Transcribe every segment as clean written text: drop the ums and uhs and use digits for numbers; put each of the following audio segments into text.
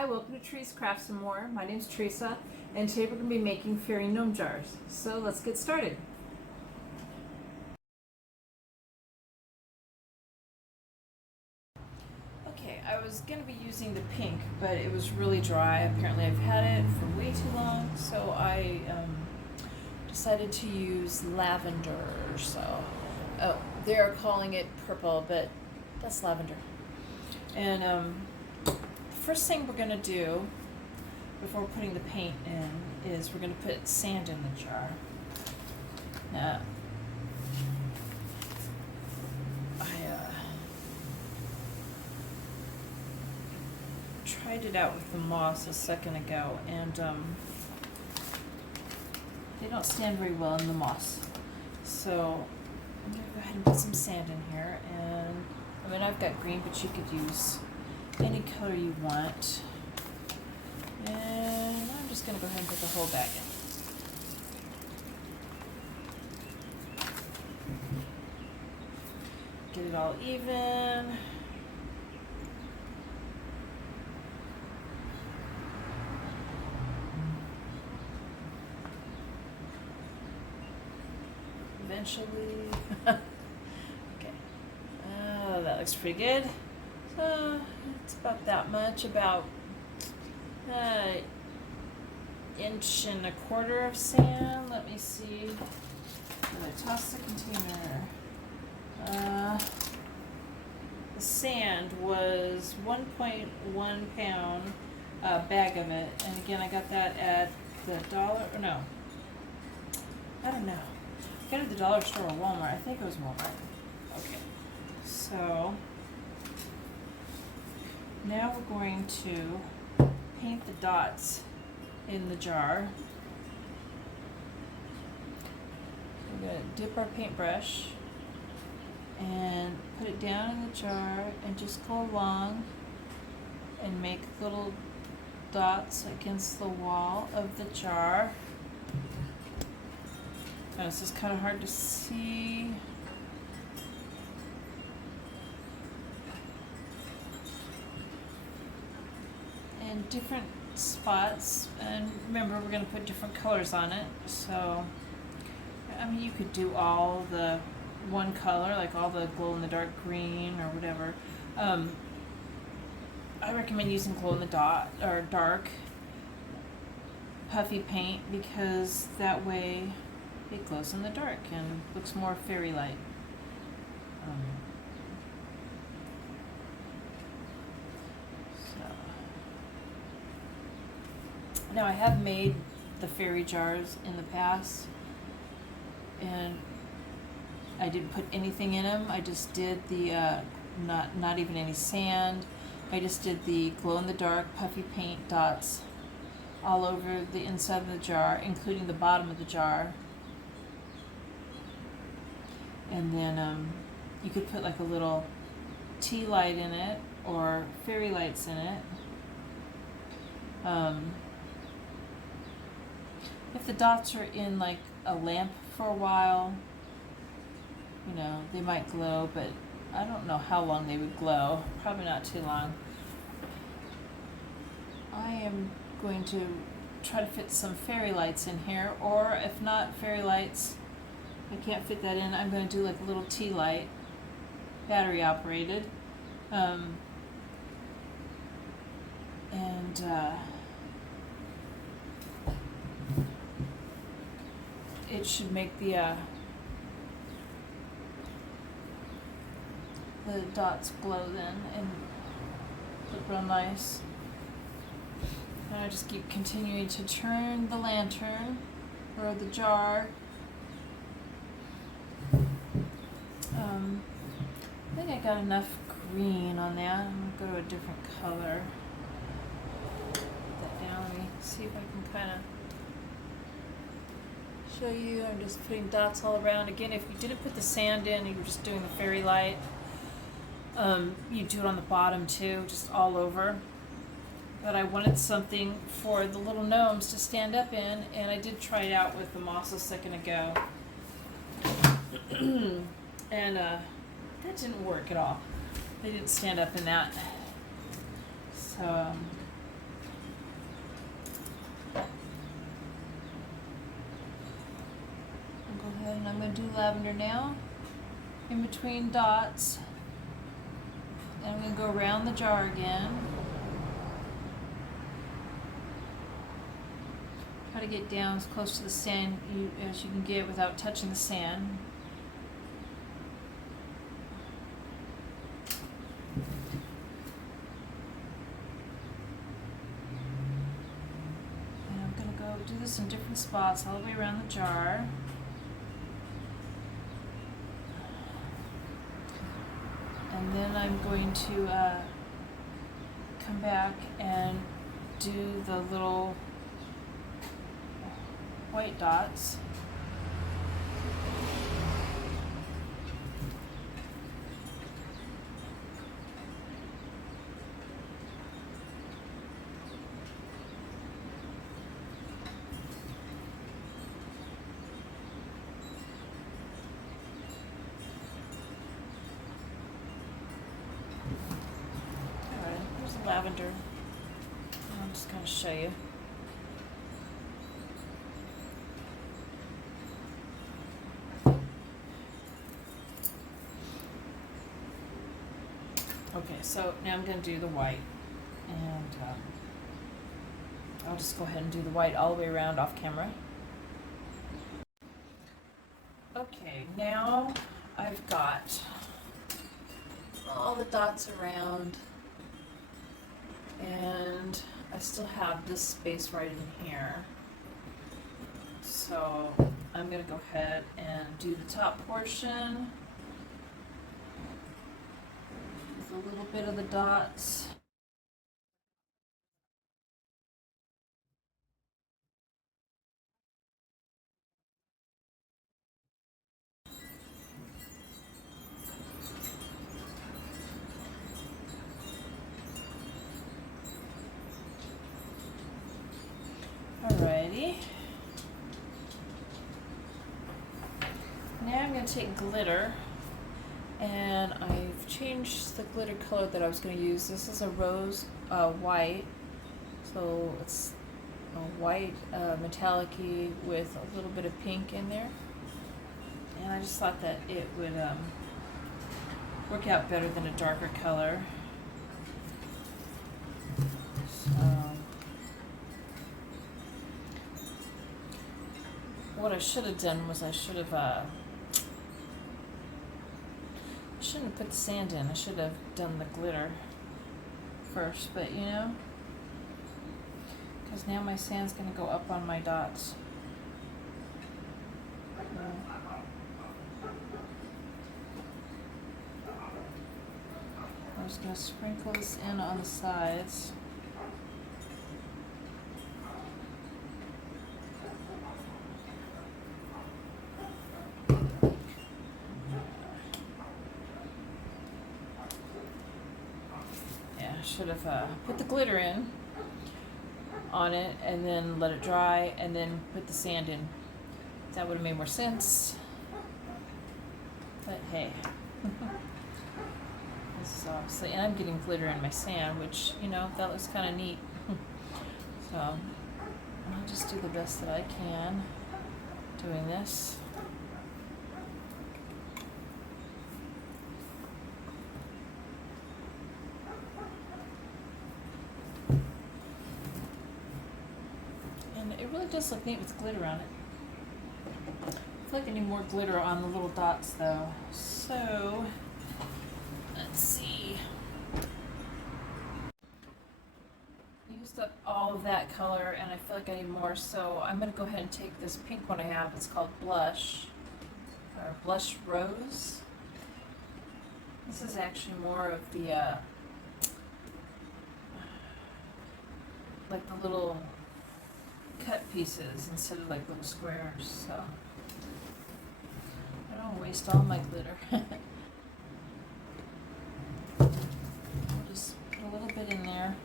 Hi, welcome to Trees Crafts and More. My name's Teresa, and today we're going to be making fairy gnome jars. So let's get started. Okay, I was going to be using the pink, but it was really dry. Apparently I've had it for way too long, so I decided to use lavender. So, they're calling it purple, but that's lavender. And the first thing we're going to do before putting the paint in is we're going to put sand in the jar. Now, I tried it out with the moss a second ago, and they don't stand very well in the moss. So I'm going to go ahead and put some sand in here, and I mean, I've got green, but you could use any color you want. And I'm just going to go ahead and put the whole bag in. Get it all even. Eventually. Okay. Oh, that looks pretty good. So it's about that much, about inch and a quarter of sand. Let me see. I'm going to toss the container. The sand was 1.1 pound bag of it, and again I got that at the dollar, or no, I don't know. I got it at the dollar store or Walmart. I think it was Walmart. Okay, so now we're going to paint the dots in the jar. We're going to dip our paintbrush and put it down in the jar and just go along and make little dots against the wall of the jar. Now, this is kind of hard to see. In different spots, and remember we're going to put different colors on it, so I mean you could do all the one color, like all the glow in the dark green or whatever. I recommend using glow in the dark puffy paint, because that way it glows in the dark and looks more fairy like. Now I have made the fairy jars in the past, and I didn't put anything in them. I just did the not even any sand. I just did the glow in the dark puffy paint dots all over the inside of the jar, including the bottom of the jar. And then you could put like a little tea light in it or fairy lights in it. If the dots are in like a lamp for a while, you know, they might glow, but I don't know how long they would glow. Probably not too long. I am going to try to fit some fairy lights in here, or if not fairy lights, I can't fit that in, I'm going to do like a little tea light, battery operated. It should make the dots glow then and look real nice. And I just keep continuing to turn the lantern or the jar. I think I got enough green on that. I'm going to go to a different color. Put that down. Let me see if I can kind of show you. I'm just putting dots all around. Again, if you didn't put the sand in, you were just doing the fairy light, you do it on the bottom too, just all over. But I wanted something for the little gnomes to stand up in, and I did try it out with the moss a second ago. And that didn't work at all. They didn't stand up in that. So lavender now, in between dots. And I'm going to go around the jar again. Try to get down as close to the sand as you can get without touching the sand. And I'm going to go do this in different spots all the way around the jar. And then I'm going to come back and do the little white dots. Alright, here's the lavender. I'm just going to show you. Okay, so now I'm going to do the white, and I'll just go ahead and do the white all the way around off camera. Okay, now I've got all the dots around, and I still have this space right in here. So I'm going to go ahead and do the top portion. A little bit of the dots. Alrighty. Now I'm going to take glitter, and I've changed the glitter color that I was going to use. This is a rose white, so it's a white metallic-y with a little bit of pink in there. And I just thought that it would work out better than a darker color. So, what I should have done was I shouldn't have put the sand in. I should have done the glitter first, but you know, because now my sand's going to go up on my dots. I'm just going to sprinkle this in on the sides. Should have put the glitter in on it and then let it dry and then put the sand in. That would have made more sense. But hey. This is obviously, and I'm getting glitter in my sand, which, you know, that looks kind of neat. So I'll just do the best that I can doing this. It really does look neat with glitter on it. I feel like I need more glitter on the little dots though. So, let's see. I used up all of that color and I feel like I need more, so I'm going to go ahead and take this pink one I have. It's called Blush, or Blush Rose. This is actually more of the, like the little cut pieces instead of like little squares, so I don't waste all my glitter. I'll just put a little bit in there.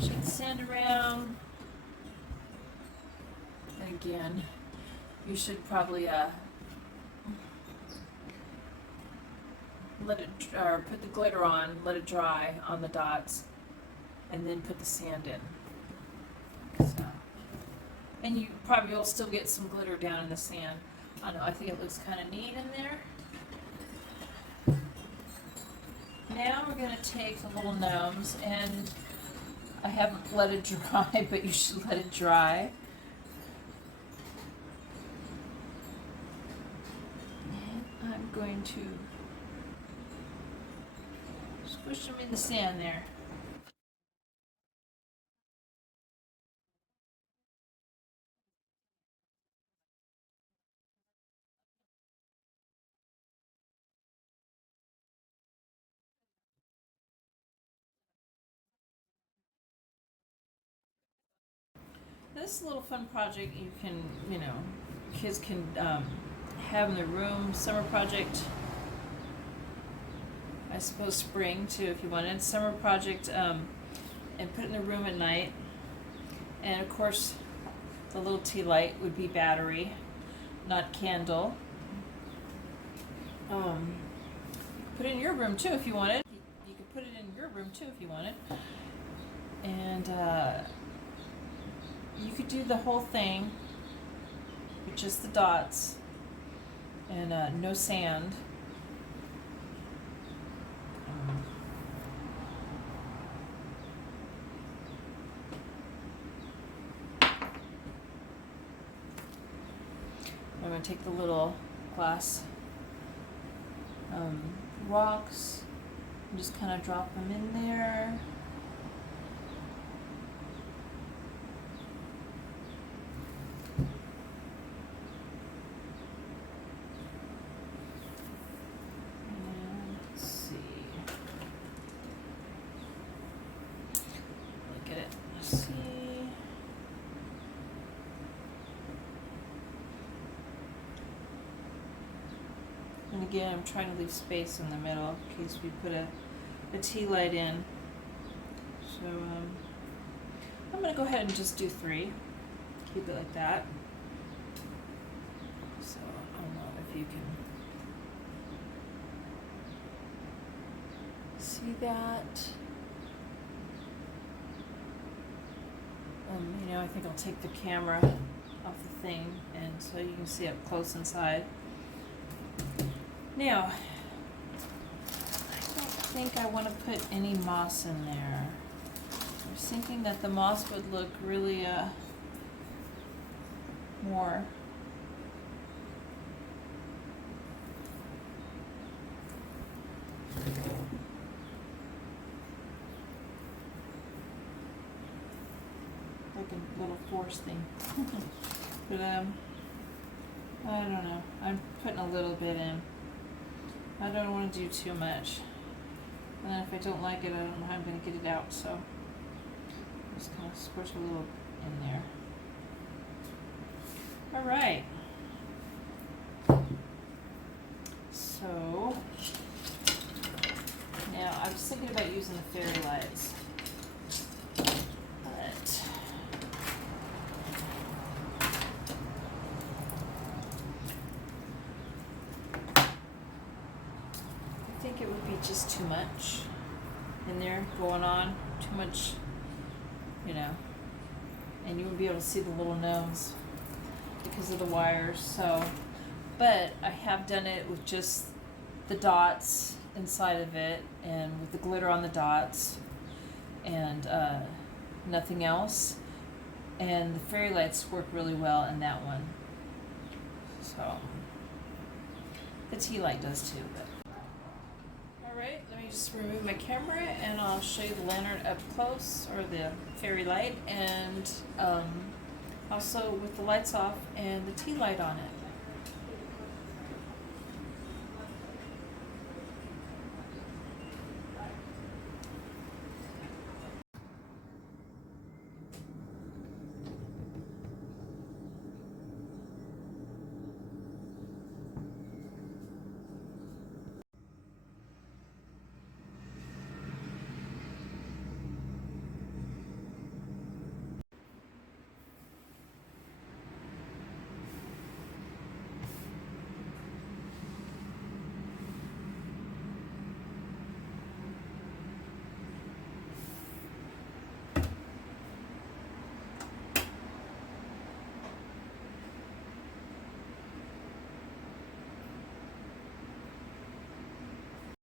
Shake the sand around. And again, you should probably let it, or put the glitter on, let it dry on the dots, and then put the sand in. And you probably will still get some glitter down in the sand. I don't know, I think it looks kind of neat in there. Now we're going to take the little gnomes, and I haven't let it dry, but you should let it dry. And I'm going to squish them in the sand there. This is a little fun project you can, kids can have in their room. Summer project. I suppose spring too if you wanted. Summer project and put it in the room at night. And of course, the little tea light would be battery, not candle. Put it in your room too if you wanted. You could put it in your room too if you wanted. And you could do the whole thing with just the dots and no sand. I'm going to take the little glass rocks and just kind of drop them in there. And let's see. Look at it. Let's see. And again, I'm trying to leave space in the middle in case we put a tea light in. So I'm going to go ahead and just do 3. Keep it like that. So I don't know if you can see that. I think I'll take the camera off the thing and so you can see up close inside. Now, I don't think I want to put any moss in there. I was thinking that the moss would look really more like a little forest thing. But I don't know. I'm putting a little bit in. I don't want to do too much. And then if I don't like it, I don't know how I'm going to get it out. So just kind of squish a little in there. All right. So now I was thinking about using the fairy lights. But I think it would be just too much in there going on. Too much, and you wouldn't be able to see the little gnomes because of the wires. So, but I have done it with just the dots inside of it and with the glitter on the dots and nothing else. And the fairy lights work really well in that one. So the tea light does too. But. Alright, let me just remove my camera and I'll show you the lantern up close, or the fairy light, and also with the lights off and the tea light on it.